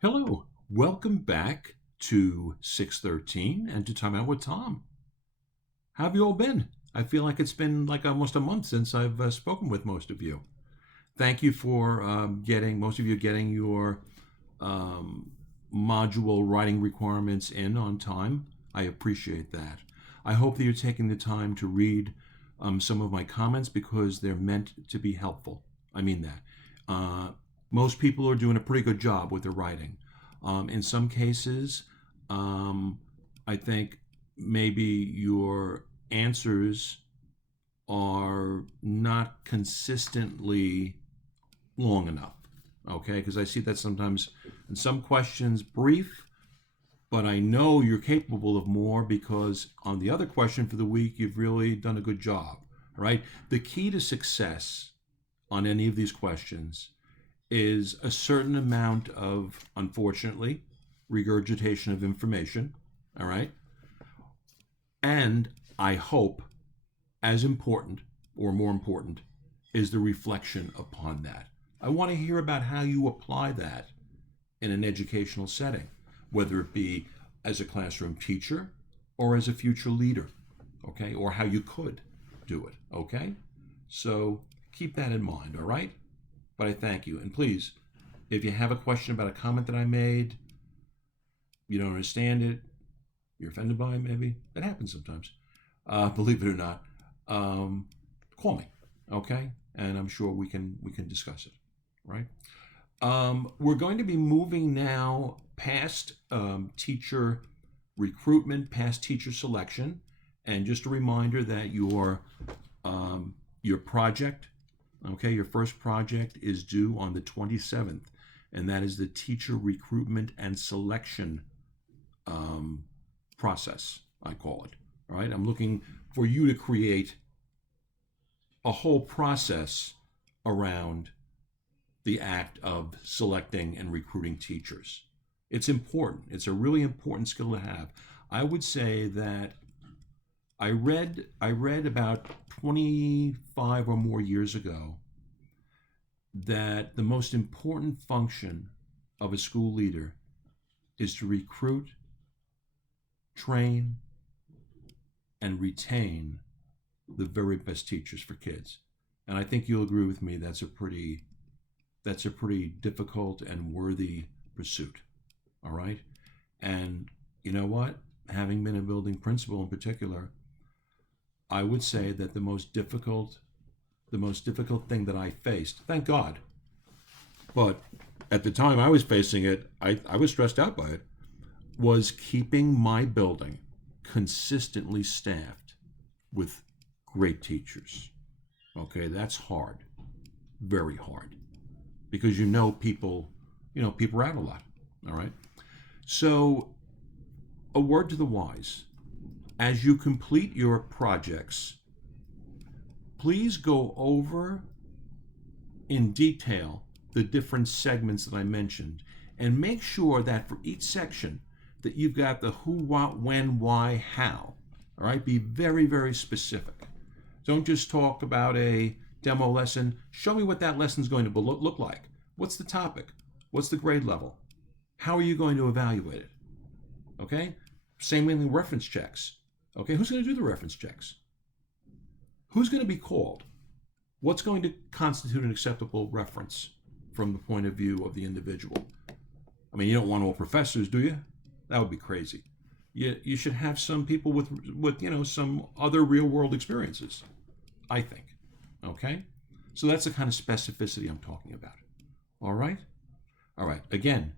Hello, welcome back to 613 and to Time Out with Tom. How have you all been? I feel like it's been like almost a month since I've spoken with most of you. Thank you for getting most of you getting your um, module writing requirements in on time. I appreciate that. I hope that you're taking the time to read some of my comments because they're meant to be helpful. I mean that. Uh, Most people are doing a pretty good job with their writing. In some cases, um, I think maybe your answers are not consistently long enough. Okay, because I see that sometimes in some questions brief, but I know you're capable of more because on the other question for the week, you've really done a good job. Right? The key to success on any of these questions is a certain amount of, unfortunately, regurgitation of information. All right. And I hope, as important or more important, is the reflection upon that. I want to hear about how you apply that in an educational setting, whether it be as a classroom teacher or as a future leader, okay, or how you could do it, okay? So keep that in mind, all right? But I thank you. And please, if you have a question about a comment that I made, you don't understand it, you're offended by it, maybe, that happens sometimes, believe it or not, um, call me, okay? And I'm sure we can discuss it, right? We're going to be moving now past teacher recruitment, past teacher selection, and just a reminder that your project, okay, your first project is due on the 27th, and that is the teacher recruitment and selection process, I call it. All right, I'm looking for you to create a whole process around the act of selecting and recruiting teachers. It's important. It's a really important skill to have. I would say that I read about 25 or more years ago that the most important function of a school leader is to recruit, train, and retain the very best teachers for kids. And I think you'll agree with me that's a pretty difficult and worthy pursuit. All right? And you know what? Having been a building principal in particular, I would say that the most difficult thing that I faced, thank God, but at the time I was facing it, I was stressed out by it, was keeping my building consistently staffed with great teachers. Okay, that's hard, very hard, because people out a lot. All right. So, a word to the wise: as you complete your projects, please go over in detail the different segments that I mentioned, and make sure that for each section that you've got the who, what, when, why, how. All right, be very, very specific. Don't just talk about a demo lesson. Show me what that lesson is going to look like. What's the topic? What's the grade level? How are you going to evaluate it? Okay? Same with reference checks. Okay, who's going to do the reference checks? Who's going to be called? What's going to constitute an acceptable reference from the point of view of the individual? I mean, you don't want all professors, do you? That would be crazy. You should have some people with some other real world experiences, I think. Okay? So that's the kind of specificity I'm talking about. All right? All right. Again,